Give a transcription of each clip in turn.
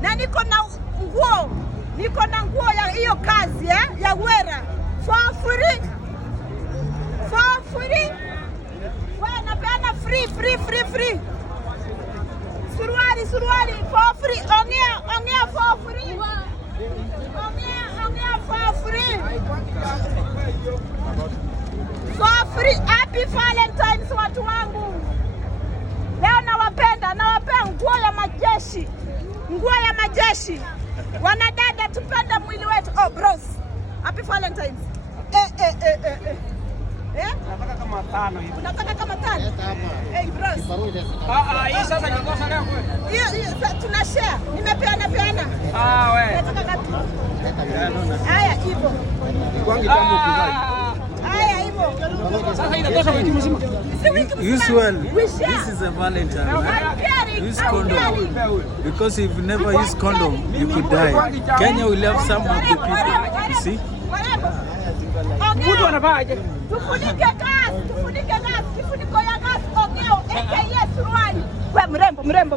na niko na nguo ya hiyo kazi ya wera for free. Wewe napeana free. Suruali for free. Ongea for free. Ongea for free. For free. Happy Valentine's watu wangu. Leo nawapea nguo ya majeshi. Wanadada tupenda mwili wetu. Oh bros. Happy Valentine's. Nataka kama 5 hivi. Unataka kama 5? Bros. Hii sasa ni kosa leo kweli. Hiyo tuna share. Nimepeana. Wewe. Nataka ngapi? Haya hivyo. Kwangi tamu kizai. Haya hivyo. Sasa inatosha wiki mzima. Usually, this is a Valentine. Use condom. Because if you never use condom, you could die. Kenya will have some of the people. You see? Mtu anavaaje? Tufunike gas. Kifuniko ya gas. Ongeo. Suruali. Wewe mrembo.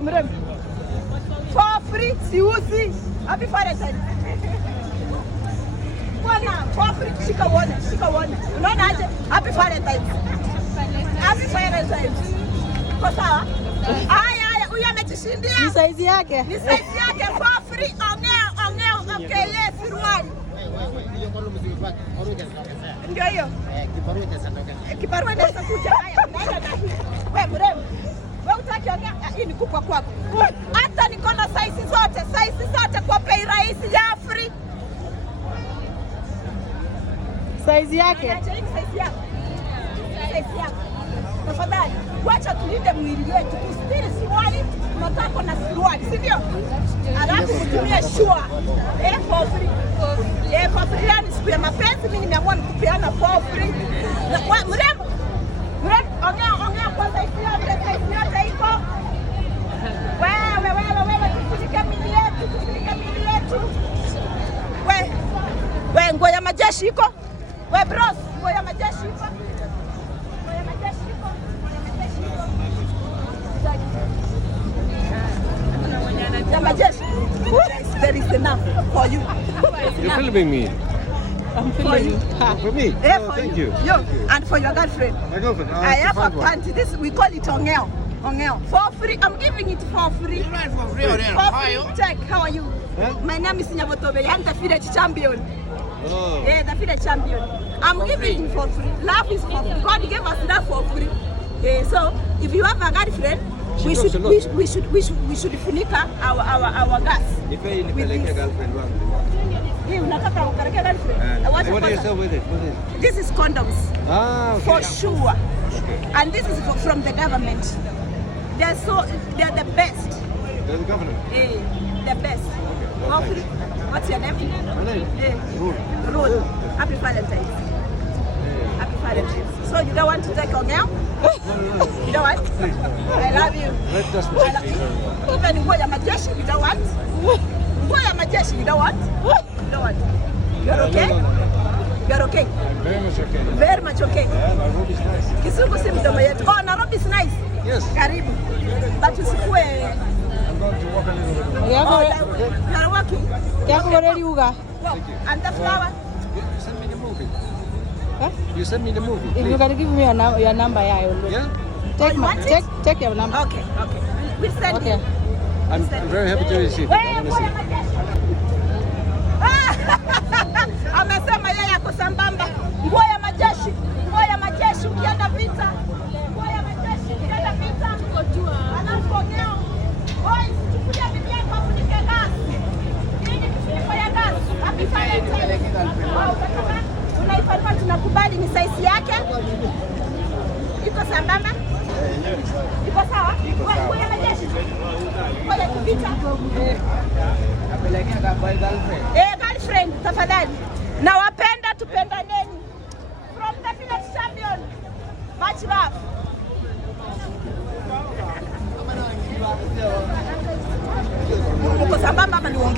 For free, siuzi. Happy Valentine. Bwana, for free, shika uone. Unaona aje? Happy Valentine. Kwa sawa? Haya, huyu amejishindia. Ni size yake. For free. Ongeo. Okay, yes, suruali. Ndio hiyo. Kibarua inaweza kuja. Haya, unaenda na hii. Wewe mrembo. Wewe utaki ongea, hii ni kubwa kwako. Hata niko na size zote kwa bei rahisi ya free. Size yake. Size yako. Tafadhali, wacha tulinde mwili wetu. Tusitiri suruali, matako na suruali, si ndio? Alafu tutumie shua. For free. For free yani siku ya mapenzi mimi nimeamua nikupeana for free. Mrembo. Ongea kwa size yote iko. Wewe tufunike mili yetu. Wewe nguo ya majeshi iko? Wewe bros, nguo ya majeshi iko? There is enough for you. You're filming me. I'm filming you. For me? Thank you. And for your girlfriend. My girlfriend. I have a panty. This we call it ongeo. For free. I'm giving it for free. For free. Check. How are you? Huh? My name is Nyabotobe. I'm the village champion. Oh. The village champion. I'm giving it for free. Love is for free. God gave us love for free. So if you have a girlfriend, we should funika our gas. If I nipeleke girlfriend wangu. Unataka ukareke girlfriend? What do you say with it? This is condoms. Okay. For sure. Okay. And this is from the government. They're the best. The government? The best. Okay. What's your name? My name? Rule. Happy Valentine's. Happy Valentine's. So you don't want to take a girl? You don't want? I love you. Let us Even nguo ya majeshi, you don't want? Nguo ya majeshi, you don't want? You don't want? You're okay? No. You're okay? I'm very much okay. Very much okay. Yeah, Nairobi is nice. Kisumu si mdomo yetu. Oh, Nairobi is nice. Yes. Karibu. But usikue. I'm going to walk a little bit. You are walking. Walk. And the flower? You send me the movie. Huh? You send me the movie. If you can give me your number, yeah, I will. Yeah? Take your number. Okay. We'll send Okay. you. I'm very happy to receive it. I want to see it. Amesema yeye ako sambamba. Nguo ya majeshi ukienda vita. Nguo ya majeshi ukienda vita. Alafu ongeo. Boys, chukulia bibi yako afunike gas. Hii ni kifuniko ya gas. Happy Valentine's. Unaifanua tunakubali ni size yake. Iko sambamba? Iko sawa? Nguo ya majeshi. Nguo ya vita. Girlfriend, tafadhali. Na wapenda tupendaneni. From the village champion. Much love. Uko sambamba ama niongeze?